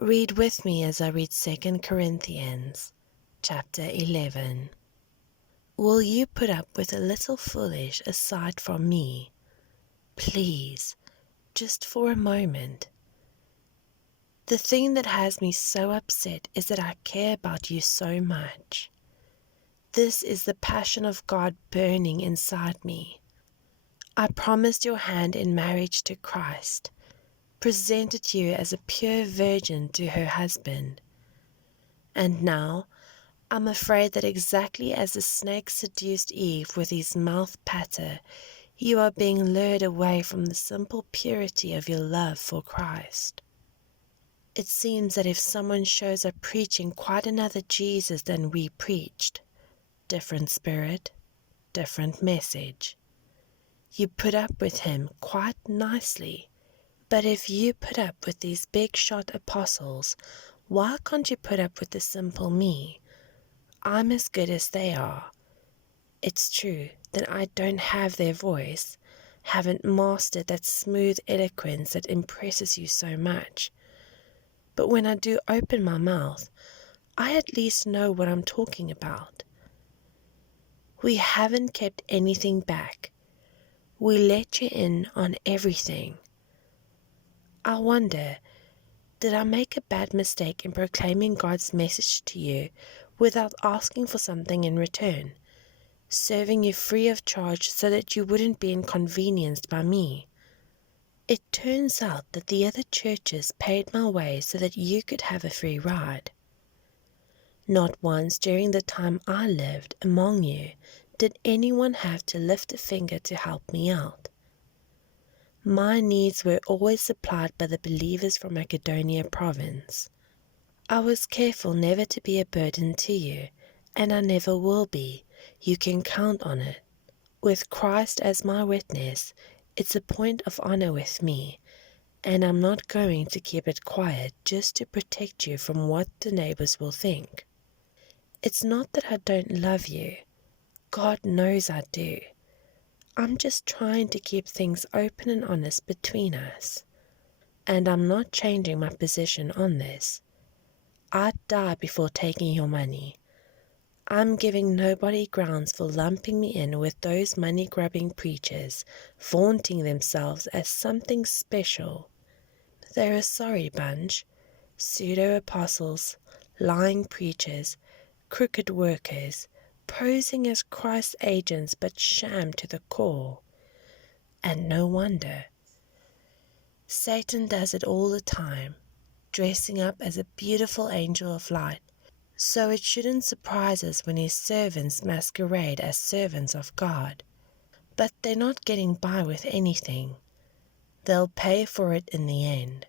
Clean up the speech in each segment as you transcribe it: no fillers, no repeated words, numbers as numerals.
Read with me as I read 2 Corinthians chapter 11. Will you put up with a little foolish aside from me? Please, just for a moment. The thing that has me so upset is that I care about you so much. This is the passion of God burning inside me. I promised your hand in marriage to Christ, presented you as a pure virgin to her husband. And now, I'm afraid that exactly as the snake seduced Eve with his mouth patter, you are being lured away from the simple purity of your love for Christ. It seems that if someone shows up preaching quite another Jesus than we preached, different spirit, different message, you put up with him quite nicely. But if you put up with these big shot apostles, why can't you put up with the simple me? I'm as good as they are. It's true that I don't have their voice, haven't mastered that smooth eloquence that impresses you so much. But when I do open my mouth, I at least know what I'm talking about. We haven't kept anything back. We let you in on everything. I wonder, did I make a bad mistake in proclaiming God's message to you without asking for something in return, serving you free of charge so that you wouldn't be inconvenienced by me? It turns out that the other churches paid my way so that you could have a free ride. Not once during the time I lived among you did anyone have to lift a finger to help me out. My needs were always supplied by the believers from Macedonia province. I was careful never to be a burden to you, and I never will be. You can count on it. With Christ as my witness, it's a point of honor with me, and I'm not going to keep it quiet just to protect you from what the neighbors will think. It's not that I don't love you. God knows I do. I'm just trying to keep things open and honest between us. And I'm not changing my position on this. I'd die before taking your money. I'm giving nobody grounds for lumping me in with those money-grubbing preachers, vaunting themselves as something special. They're a sorry bunch, pseudo-apostles, lying preachers, crooked workers, posing as Christ's agents but sham to the core. And no wonder. Satan does it all the time, dressing up as a beautiful angel of light, so it shouldn't surprise us when his servants masquerade as servants of God. But they're not getting by with anything. They'll pay for it in the end.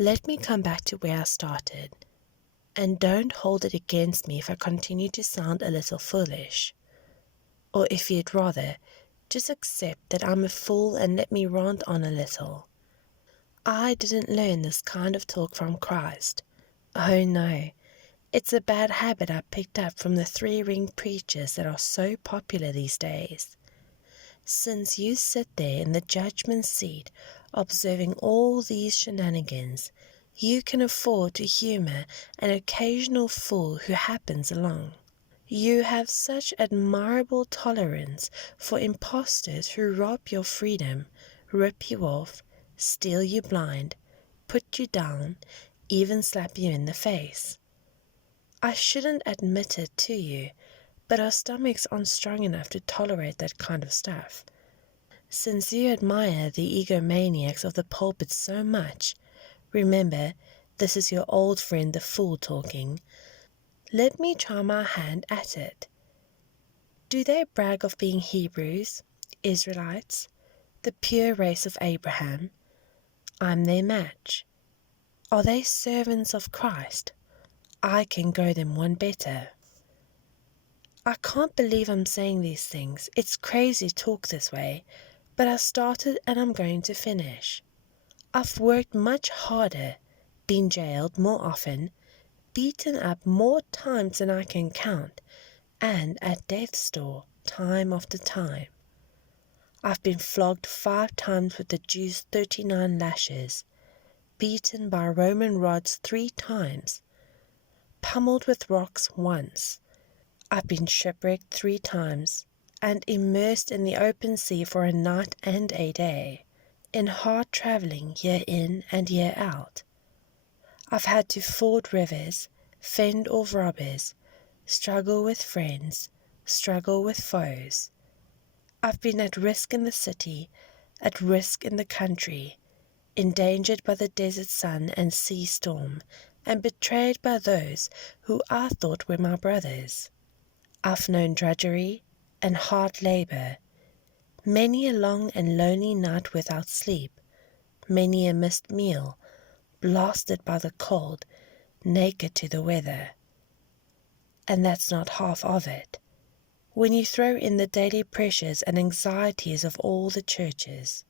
Let me come back to where I started, and don't hold it against me if I continue to sound a little foolish. Or if you'd rather, just accept that I'm a fool and let me rant on a little. I didn't learn this kind of talk from Christ. Oh no. It's a bad habit I picked up from the three-ring preachers that are so popular these days. Since you sit there in the judgment seat observing all these shenanigans, you can afford to humor an occasional fool who happens along. You have such admirable tolerance for impostors who rob your freedom, rip you off, steal you blind, put you down, even slap you in the face. I shouldn't admit it to you, but our stomachs aren't strong enough to tolerate that kind of stuff. Since you admire the egomaniacs of the pulpit so much, remember, this is your old friend the fool talking. Let me try my hand at it. Do they brag of being Hebrews, Israelites, the pure race of Abraham? I'm their match. Are they servants of Christ? I can go them one better. I can't believe I'm saying these things. It's crazy to talk this way, but I started and I'm going to finish. I've worked much harder, been jailed more often, beaten up more times than I can count, and at death's door time after time. I've been flogged 5 times with the Jew's 39 lashes, beaten by Roman rods 3 times, pummeled with rocks once. I've been shipwrecked 3 times, and immersed in the open sea for a night and a day, in hard travelling year in and year out. I've had to ford rivers, fend off robbers, struggle with friends, struggle with foes. I've been at risk in the city, at risk in the country, endangered by the desert sun and sea storm, and betrayed by those who I thought were my brothers. I've known drudgery and hard labour, many a long and lonely night without sleep, many a missed meal, blasted by the cold, naked to the weather. And that's not half of it. When you throw in the daily pressures and anxieties of all the churches,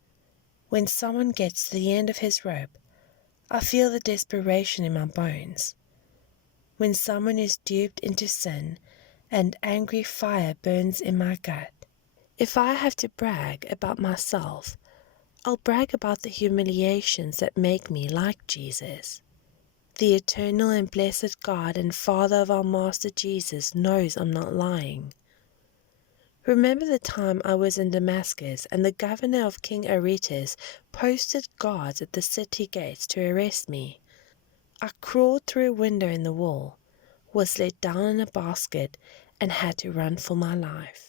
when someone gets to the end of his rope, I feel the desperation in my bones. When someone is duped into sin, and angry fire burns in my gut. If I have to brag about myself, I'll brag about the humiliations that make me like Jesus. The eternal and blessed God and Father of our Master Jesus knows I'm not lying. Remember the time I was in Damascus and the governor of King Aretas posted guards at the city gates to arrest me. I crawled through a window in the wall, was let down in a basket, and had to run for my life.